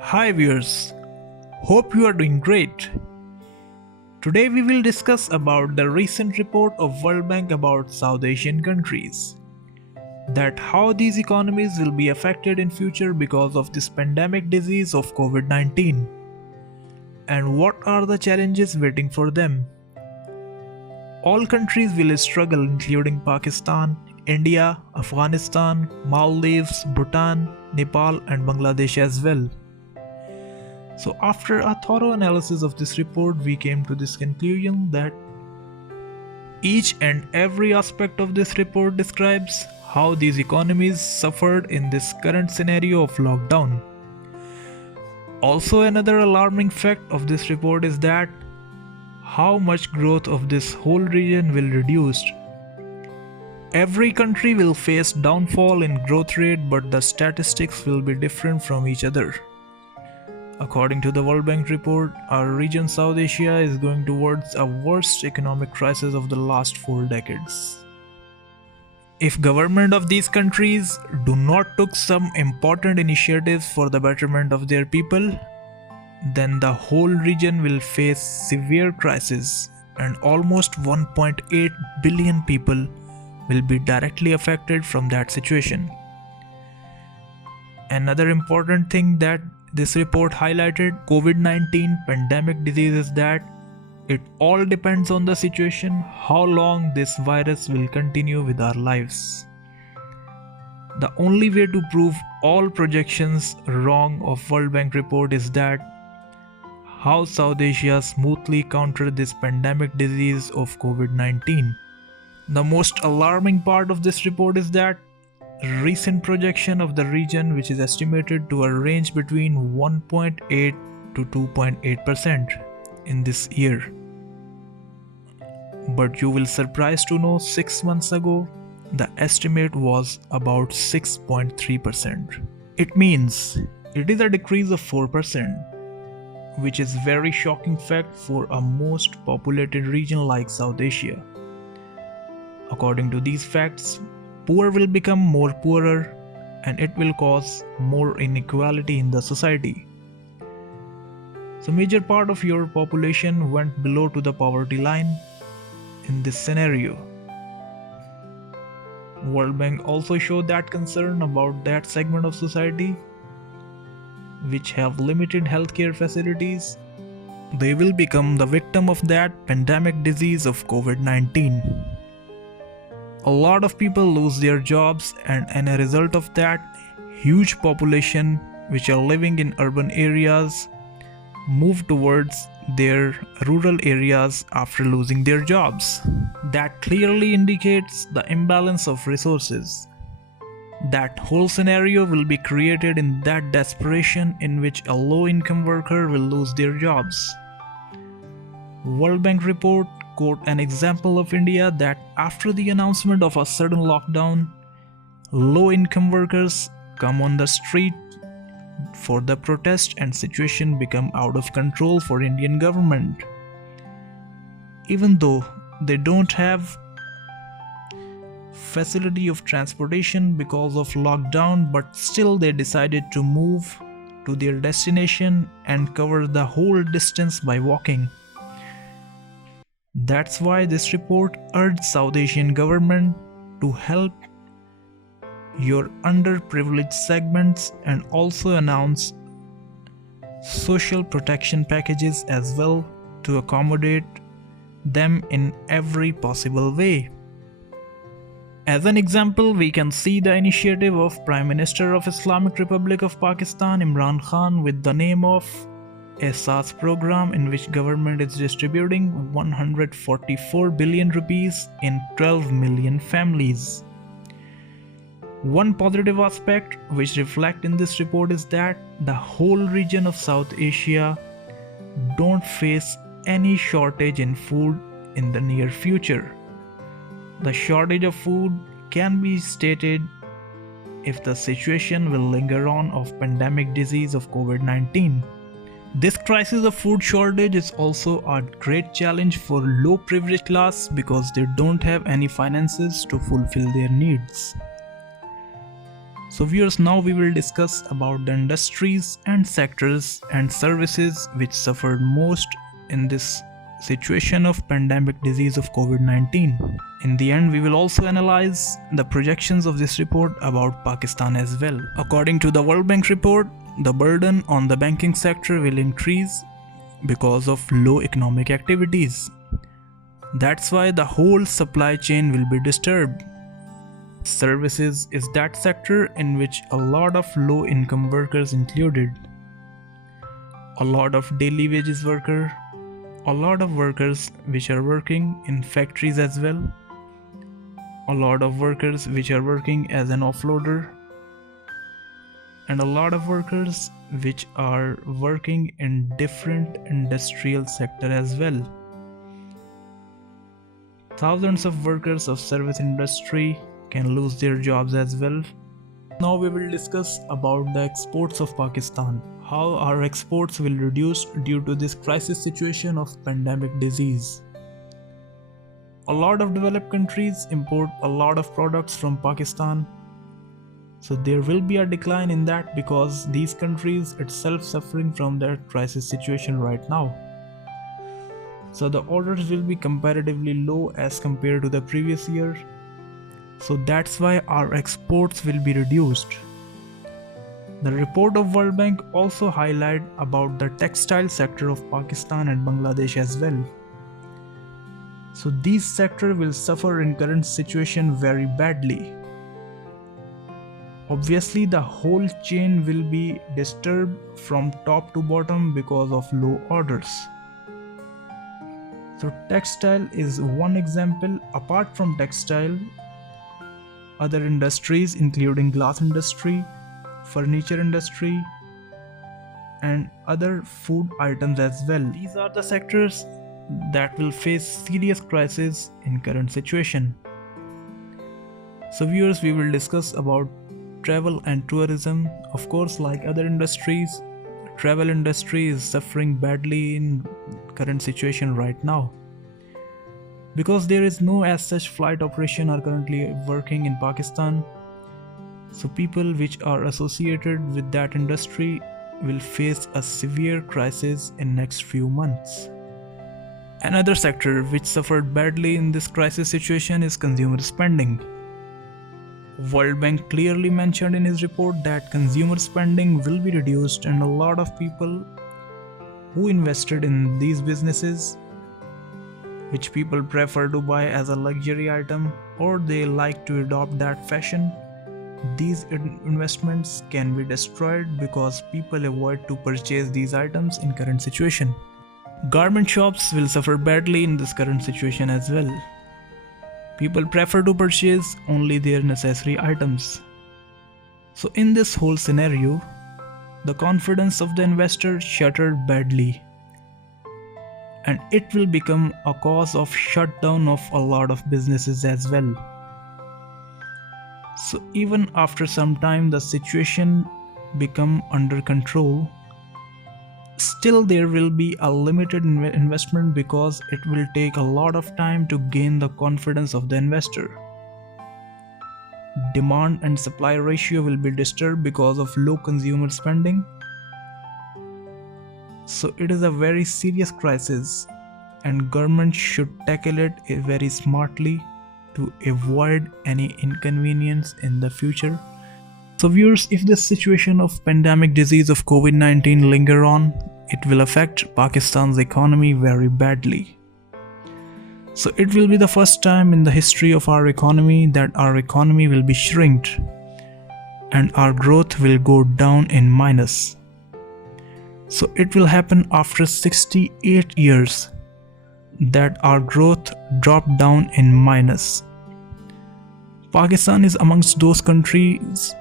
Hi viewers, hope you are doing great. Today we will discuss about the recent report of World Bank about South Asian countries. That how these economies will be affected in future because of this pandemic disease of COVID-19 and what are the challenges waiting for them. All countries will struggle including Pakistan, India, Afghanistan, Maldives, Bhutan, Nepal and Bangladesh as well. So, after a thorough analysis of this report, we came to this conclusion that each and every aspect of this report describes how these economies suffered in this current scenario of lockdown. Also, another alarming fact of this report is that how much growth of this whole region will reduce. Every country will face downfall in growth rate, but the statistics will be different from each other. According to the World Bank report, our region South Asia is going towards a worst economic crisis of the last 4 decades. If government of these countries do not took some important initiatives for the betterment of their people, then the whole region will face severe crisis and almost 1.8 billion people will be directly affected from that situation. Another important thing that this report highlighted COVID-19 pandemic disease is that it all depends on the situation how long this virus will continue with our lives. The only way to prove all projections wrong of World Bank report is that how South Asia smoothly countered this pandemic disease of COVID-19. The most alarming part of this report is that recent projection of the region, which is estimated to a range between 1.8 to 2.8% in this year. But you will surprised to know 6 months ago the estimate was about 6.3%. It means it is a decrease of 4%, which is very shocking fact for a most populated region like South Asia. According to these facts, poor will become more poorer and it will cause more inequality in the society. So major part of your population went below to the poverty line in this scenario. World Bank also showed that concern about that segment of society which have limited healthcare facilities. They will become the victim of that pandemic disease of COVID-19. A lot of people lose their jobs and a result of that, huge population which are living in urban areas move towards their rural areas after losing their jobs. That clearly indicates the imbalance of resources. That whole scenario will be created in that desperation in which a low-income worker will lose their jobs. World Bank report quote an example of India that after the announcement of a sudden lockdown, low-income workers come on the street for the protest and situation become out of control for Indian government. Even though they don't have facility of transportation because of lockdown, but still they decided to move to their destination and cover the whole distance by walking. That's why this report urged South Asian government to help your underprivileged segments and also announce social protection packages as well to accommodate them in every possible way. As an example, we can see the initiative of Prime Minister of Islamic Republic of Pakistan Imran Khan with the name of SARS program, in which government is distributing 144 billion rupees in 12 million families. One positive aspect which reflect in this report is that the whole region of South Asia don't face any shortage in food in the near future. The shortage of food can be stated if the situation will linger on of pandemic disease of COVID-19. This crisis of food shortage is also a great challenge for low privileged class because they don't have any finances to fulfill their needs. So viewers, now we will discuss about the industries and sectors and services which suffered most in this situation of pandemic disease of COVID-19. In the end, we will also analyze the projections of this report about Pakistan as well. According to the World Bank report, the burden on the banking sector will increase because of low economic activities. That's why the whole supply chain will be disturbed. Services is that sector in which a lot of low income workers included. A lot of daily wages worker, a lot of workers which are working in factories as well, a lot of workers which are working as an offloader, and a lot of workers which are working in different industrial sector as well. Thousands of workers of service industry can lose their jobs as well. Now we will discuss about the exports of Pakistan. How our exports will reduce due to this crisis situation of pandemic disease. A lot of developed countries import a lot of products from Pakistan. So there will be a decline in that because these countries itself suffering from that crisis situation right now. So the orders will be comparatively low as compared to the previous year. So that's why our exports will be reduced. The report of World Bank also highlight about the textile sector of Pakistan and Bangladesh as well. So these sector will suffer in current situation very badly. Obviously the whole chain will be disturbed from top to bottom because of low orders. So textile is one example. Apart from textile, other industries including glass industry, furniture industry, and other food items as well. These are the sectors that will face serious crisis in current situation. So viewers, we will discuss about travel and tourism. Of course, like other industries, travel industry is suffering badly in current situation right now. Because there is no as such flight operation are currently working in Pakistan. So people which are associated with that industry will face a severe crisis in next few months. Another sector which suffered badly in this crisis situation is consumer spending. World Bank clearly mentioned in his report that consumer spending will be reduced and a lot of people who invested in these businesses, which people prefer to buy as a luxury item or they like to adopt that fashion, these investments can be destroyed because people avoid to purchase these items in current situation. Garment shops will suffer badly in this current situation as well. People prefer to purchase only their necessary items. So in this whole scenario, the confidence of the investor shattered badly, and it will become a cause of shutdown of a lot of businesses as well. So even after some time the situation become under control, still there will be a limited investment because it will take a lot of time to gain the confidence of the investor. Demand and supply ratio will be disturbed because of low consumer spending. So it is a very serious crisis and government should tackle it very smartly to avoid any inconvenience in the future. So viewers, if this situation of pandemic disease of COVID-19 linger on, it will affect Pakistan's economy very badly. So it will be the first time in the history of our economy that our economy will be shrinked and our growth will go down in minus. So it will happen after 68 years that our growth dropped down in minus. Pakistan is amongst those countries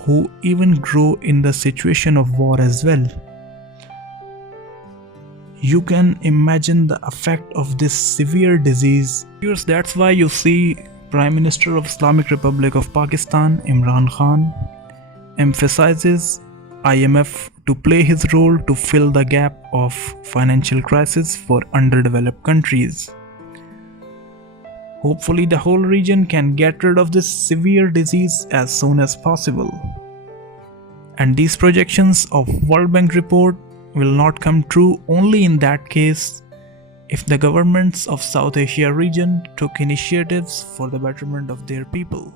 who even grow in the situation of war as well. You can imagine the effect of this severe disease. That's why you see Prime Minister of Islamic Republic of Pakistan, Imran Khan, emphasizes IMF to play his role to fill the gap of financial crisis for underdeveloped countries. Hopefully, the whole region can get rid of this severe disease as soon as possible. And these projections of World Bank report will not come true only in that case if the governments of South Asia region took initiatives for the betterment of their people.